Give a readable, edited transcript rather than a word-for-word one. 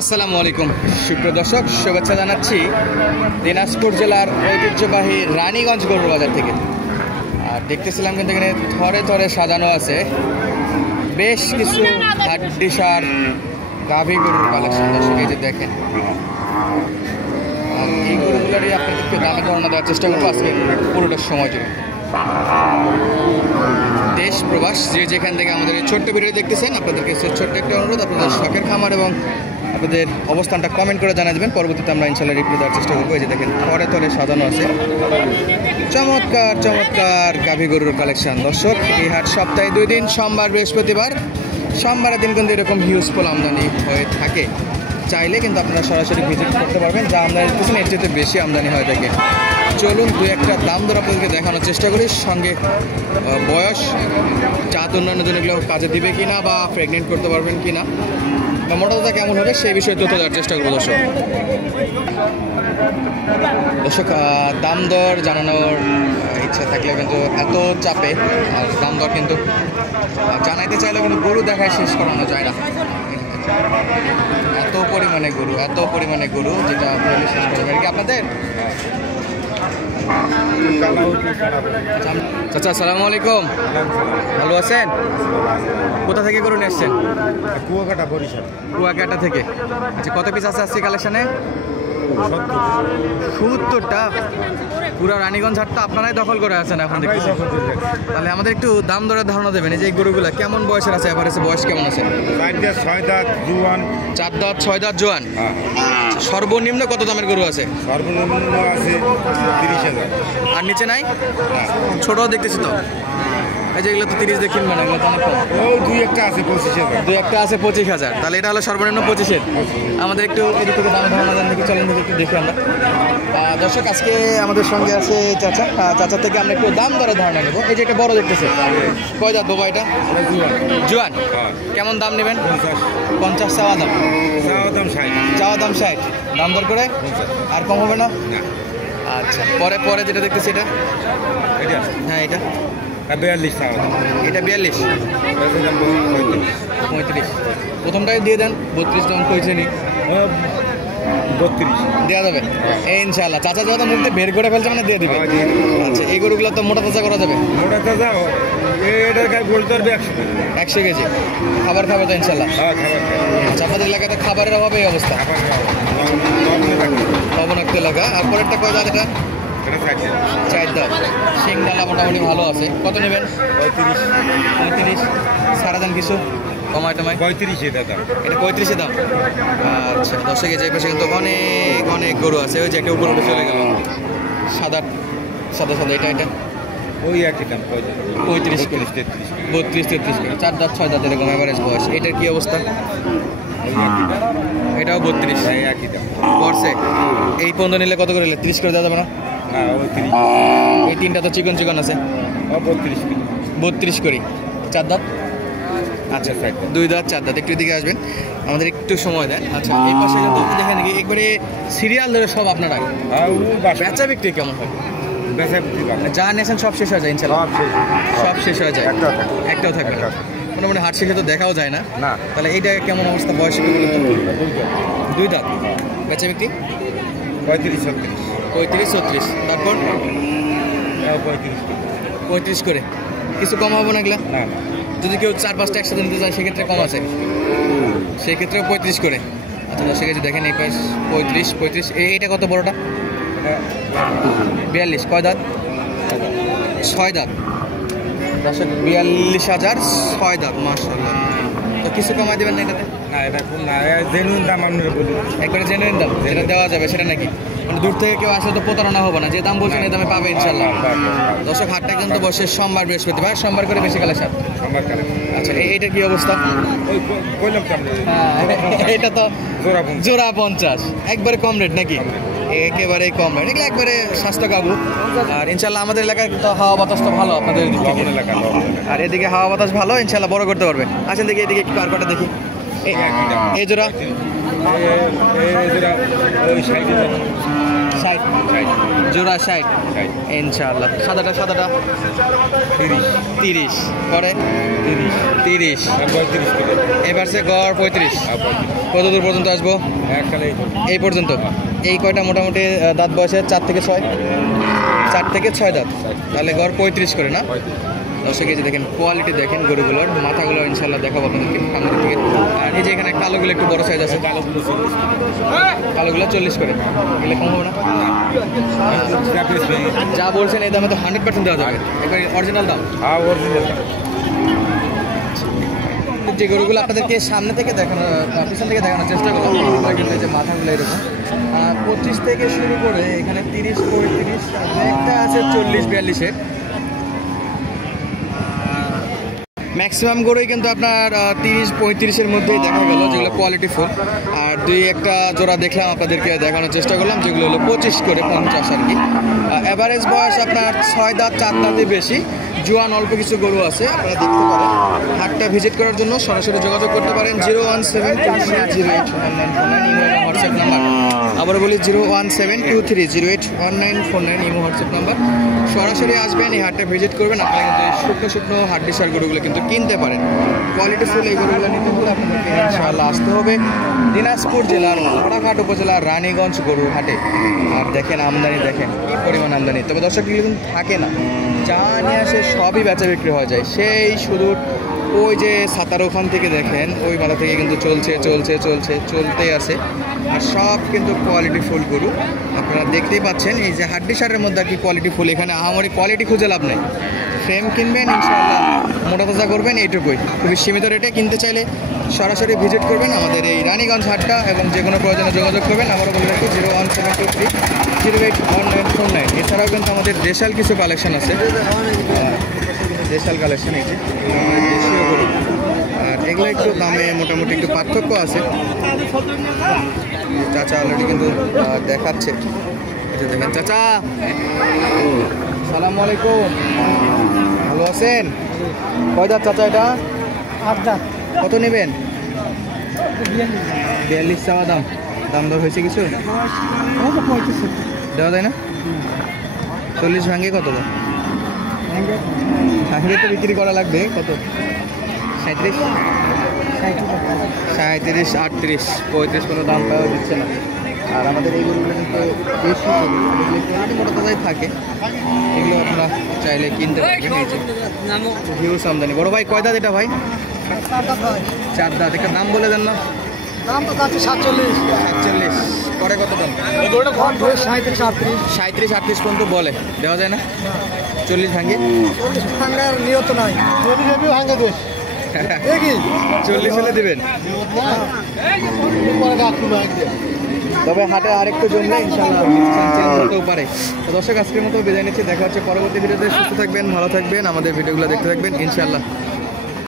আসসালামু আলাইকুম সুপ্রিয় দর্শক, শুভেচ্ছা জানাচ্ছি দিনাজপুর জেলার ঐতিহ্যবাহী রানীগঞ্জ গরুর বাজার থেকে। আর দেখতেছিলাম কিন্তু এখানে থরে থরে সাজানো আছে বেশ কিছু হাড্ডিসার গাভী গরুর কালেকশন। দর্শক এই যে দেখেন, আর এই গরুগুলোরই আপনাদেরকে দামে ধারণা দেওয়ার চেষ্টা করবো আজকে পুরোটার সময় জুড়ে। দেশ প্রবাস যে যেখান থেকে আমাদের এই ছোট্ট ভিডিও দেখতেছেন, আপনাদেরকে ছোট্ট একটা অনুরোধ, আপনাদের শখের খামার এবং আপনাদের অবস্থানটা কমেন্ট করে জানিয়ে দেবেন। পরবর্তীতে আমরা ইনশাল্লাহ রিপ্লাই দেওয়ার চেষ্টা করবো। এই যে দেখেন থরে থরে সাজানো আছে চমৎকার চমৎকার গাভী গরুর কালেকশন। দর্শক, এই হাট সপ্তাহে 2 দিন, সোমবার বৃহস্পতিবার। সোমবারের দিন কিন্তু এরকম হিউজফুল আমদানি হয়ে থাকে। চাইলে কিন্তু আপনারা সরাসরি ভিজিট করতে পারবেন। যা আমদানি দেখতেছেন এর চেয়ে বেশি আমদানি হয়ে থাকে। চলুন 2-1টা দাম দর আপনাদেরকে দেখানোর চেষ্টা করি, সঙ্গে বয়স, জাত উন্নয়নের জন্য এগুলো কাজে দিবে কিনা বা প্রেগনেন্ট করতে পারবেন কিনা বা মোটামুটি কেমন হবে সেই বিষয়ে তথ্য দেওয়ার চেষ্টা করবো। দর্শক দাম দর জানানোর ইচ্ছা থাকলে কিন্তু এত চাপে আর দাম দর কিন্তু জানাইতে চাইলেও কিন্তু গরু দেখায় শেষ করানো যায় না। এত পরিমাণে গরু যেটা শেষ করা যায় কি আপনাদের। চাচা আসসালামু আলাইকুম, ভালো আছেন? কোথা থেকে গরু নিয়ে আসছেন? কুয়াকাটা থেকে। আচ্ছা, কত পিস আছে আজকে কালেকশনে? 70টা। পুরো রানীগঞ্জ হাটটা আপনারাই দখল করে আছেন এখন দেখতেছি। তাহলে আমাদের একটু দাম দরের ধারণা দেবেন। এই যে গরুগুলা কেমন বয়সের আছে, এভারেজে বয়স কেমন আছে? 4 দাঁত 6 দাঁত জোয়ান। সর্বনিম্ন কত দামের গরু আছে? সর্বনিম্ন আছে 30,000। আর নিচে নাই? ছোট দেখতেছি তো। এই যে এগুলো তো 30 দেখুন, মানে এগুলো তো অনেক কম। ও 2-1টা আছে 25,000। 2-1টা আছে 25,000। তাহলে এটা হলো সর্বনিম্ন 25-এর। আমাদের একটু এদিক থেকে দাম ধারণা দেন দেখি, চলেন দেখি একটু দেখি আমরা। দর্শক, আজকে আমাদের সঙ্গে আছে চাচা। চাচা থেকে আমরা একটু দাম দরের ধারণা নেবো। এই যে একটা বড় দেখতেছে, কয় দাঁত বাবা এটা? জোয়ান। কেমন দাম নেবেন? 50 চাওয়া দাম। চাওয়া দাম 60, দাম দর করে আর কম হবে না? আচ্ছা, পরে যেটা দেখতেছি এটা? হ্যাঁ, এটা 42 চাওয়া দাম। এটা 42, 35। প্রথমটাই দিয়ে দেন। 32 দাম কইছে নি? 32 দেওয়া যাবে ইনশাআল্লাহ। চাচা যত মুখে বের করে ফেলছে মানে দিয়ে দিবে। আচ্ছা, এই গরুগুলো তো মোটা তাজা করা যাবে? মোটা তাজা এটার গায়ে বলতে পারবে 100 কেজি। খাবার খাবে তো ইনশাআল্লাহ? হ্যাঁ, খাবার খাবে। আচ্ছা, আপনাদের এলাকাতে খাবারের অভাবে এই অবস্থা? লবণাক্ত এলাকা। আর পরেরটা কয় দাঁত এটা? 4 দাঁত। সিংডালা মোটামুটি ভালো আছে। কত নেবেন? 35। সারা দাম কিছু কমায় টমায়? 35 এটা দাম। এটা 35 দাম। আচ্ছা, 10 কেজি। এই পাশে কিন্তু অনেক গরু আছে। ওই যে একটা উপরে চলে গেল, সাদা। এটা ওই একই দাম 35 করে, 32-33 করে। 4 দাঁত 6 দাঁত এরকম এভারেজ বয়স। এটার কি অবস্থা? এটাও 32 একই দাম পড়ছে। এই 15 নিলে কত করে? 30 করে দেওয়া যাবে না? এই 3টা তো চিকন আছে। 32 করি। 4 দাঁত। আচ্ছা, 2 দাঁত 4 দাঁত। একটু দিকে আসবেন, আমাদের একটু সময় দেন। আচ্ছা, এই পাশে কিন্তু দেখেন একবারে সিরিয়াল ধরে সব আপনারা। বেচা বিক্রি কেমন হয়? যা নিয়েছেন সব শেষ হয়ে যায় ইনশাআল্লাহ? সব শেষ হয়ে যায়, একটাও থাকবে না। মোটামুটি হাট শেষে তো দেখাও যায় না। তাহলে এইটা কেমন অবস্থা? বয়স 2 দাঁত। বেচা বিক্রি 35-36। তারপর 35 করে। কিছু কম হবে না এগুলা? যদি কেউ 4-5টা একসাথে নিতে চায় সেক্ষেত্রে কম আছে, সেক্ষেত্রেও 35 করে। আচ্ছা, সেক্ষেত্রে দেখেন এই পাশ 35। এইটা কত বড়টা? 42। কয় দাঁত? 6 দাঁত। 42,000, 6 দাঁত। মাশাআল্লাহ। তো কিছু কমাই দেবেন না এটাতে? না, এটা না, জেনুইন দাম আপনারা বলি। একবারে জেনুইন দাম যেটা দেওয়া যাবে সেটা নাকি? মানে দূর থেকে কেউ আসলে তো প্রতারণা হবে না, যে দাম বলছেন এই দামে পাবে ইনশাআল্লাহ। দর্শক, হাটটা কিন্তু বসে সোমবার বৃহস্পতিবার, সোমবার করে বেশি কালেকশন। আচ্ছা, এইটার কি অবস্থা? এটা তো জোড়া 50, একবারে কম রেট নাকি? একেবারে কম রেট, এগুলো একবারে স্বাস্থ্য কাবু। আর ইনশাল্লাহ আমাদের এলাকায় তো হাওয়া বাতাস তো ভালো, আপনাদের আর এদিকে হাওয়া বাতাস ভালো, ইনশাল্লাহ বড় করতে পারবে। আসেন দেখি এদিকে একটু আর কটা দেখি। এই জোড়া 60 জোড়া 60 ইনশাআল্লাহ। সাদাটা 30 করে 30 এবার সে গড় 35। কত দূর পর্যন্ত আসবো? এই পর্যন্ত। এই কয়টা মোটামুটি দাঁত বয়সে 4 থেকে 6 দাঁত, তাহলে গড় 35 করে না? দর্শক এই যে দেখেন কোয়ালিটি দেখেন গরুগুলোর, মাথাগুলো ইনশাল্লাহ দেখাবো আপনাদেরকে সামনে থেকে। আর এই যে এখানে কালোগুলো একটু বড় সাইজ আছে, কালোগুলো 40 করে, এগুলো কম হবে না? যা বলছেন এই দামে তো 100% দেওয়া যাবে, এবার অরিজিনাল দাম। যে গরুগুলো আপনাদেরকে সামনে থেকে দেখানো, পিছন থেকে দেখানোর চেষ্টা করলাম, কিন্তু এই যে মাথাগুলো এরকম 25 থেকে শুরু করে এখানে 30 35 একটা আছে 40-42-এর। ম্যাক্সিমাম গরুই কিন্তু আপনার 30-35-এর মধ্যেই দেখা গেল, যেগুলো কোয়ালিটি ফুল। আর 2-1টা জোড়া দেখলাম, আপনাদেরকে দেখানোর চেষ্টা করলাম, যেগুলো হলো 25 করে 50 আর কি। অ্যাভারেজ বয়স আপনার 6 দাঁত 4 দাঁতে বেশি, জোয়ান অল্প কিছু গরু আছে, আপনারা দেখতে পারেন। হাটটা ভিজিট করার জন্য সরাসরি যোগাযোগ করতে পারেন 01723081949 হোয়াটসঅ্যাপ নাম্বার। আবার বলি 01723081949 ইমো হোয়াটসঅ্যাপ নাম্বার। সরাসরি আসবেন, এই হাটটা ভিজিট করবেন, আপনারা কিন্তু শুকনো হাড্ডিসার গরুগুলো কিন্তু কিনতে পারেন। কোয়ালিটি ফুল এই গরুগুলো নিতে হলে আপনাদেরকে ইনশাআল্লাহ আসতে হবে দিনাজপুর জেলার ঘোড়াঘাট উপজেলার রানীগঞ্জ গরুর হাটে। আর দেখেন আমদানি, দেখেন কী পরিমাণ আমদানি। তবে দর্শক কিন্তু থাকে না, যা নিয়ে আসে সবই বেচা বিক্রি হয়ে যায়। সেই শুধু ওই যে সাতার ওখান থেকে দেখেন, ওই মাথা থেকে কিন্তু চলতেই আছে। আর সব কিন্তু কোয়ালিটি ফুল গরু, আপনারা দেখতেই পাচ্ছেন। এই যে হাড্ডিসারের মধ্যে আর কি কোয়ালিটি ফুল, এখানে আমারই কোয়ালিটি খুঁজে লাভ নেই। ফ্রেম কিনবেন ইনশাআল্লাহ, মোটা তাজা করবেন, এইটুকুই। খুবই সীমিত রেটে কিনতে চাইলে সরাসরি ভিজিট করবেন আমাদের এই রানীগঞ্জ হাটটা, এবং যে কোনো প্রয়োজনে যোগাযোগ করবেন। আবারও বলে রাখি 01723081949। এছাড়াও কিন্তু আমাদের দেশাল কিছু কালেকশন আছে, দেশাল কালেকশন, এই যে দেশীয় গরু। আর এগুলো একটু দামে মোটামুটি একটু পার্থক্য আছে। চাচা অলরেডি কিন্তু দেখাচ্ছে, এই যে দেখেন। চাচা সালামু আলাইকুম, ভালো আছেন? কয় দাঁত চাচা এটা? 8 দাঁত। কত নেবেন? 42 চাওয়া দাম। দাম দর হয়েছে কিছু? দেওয়া যায় না? 40 ভাঙে কত দাম? ভাঙে তো বিক্রি করা লাগবে কত? 37, 38, 35 কোনো দাম পাওয়া দিচ্ছে না। আর আমাদের এই গরুগুলো কিন্তু বেশি মোটা তাজাই থাকে, এগুলো আপনারা চাইলে কিনতে পারবেন। এই যে হিউজ আমদানি। বড় ভাই কয় দাঁত এটা ভাই? 4 দাঁত। একটা দাম বলে দেন না। দাম তো যাচ্ছে 47 পরে কত দাম? 37-38 পর্যন্ত বলে, দেওয়া যায় না? 40 ভাঙে? ভাঙার নিয়ত নাই, যদি দেবে ভাঙে দেশ। 40 হলে দেবেন। তবে হাটে আরেকটু জন্য ইনশাআল্লাহ চেঞ্জ হতেও পারে। তো দর্শক আজকের মতো বিদায় নিচ্ছি, দেখা হচ্ছে পরবর্তী ভিডিওতে। সুস্থ থাকবেন, ভালো থাকবেন, আমাদের ভিডিওগুলো দেখতে থাকবেন ইনশাআল্লাহ।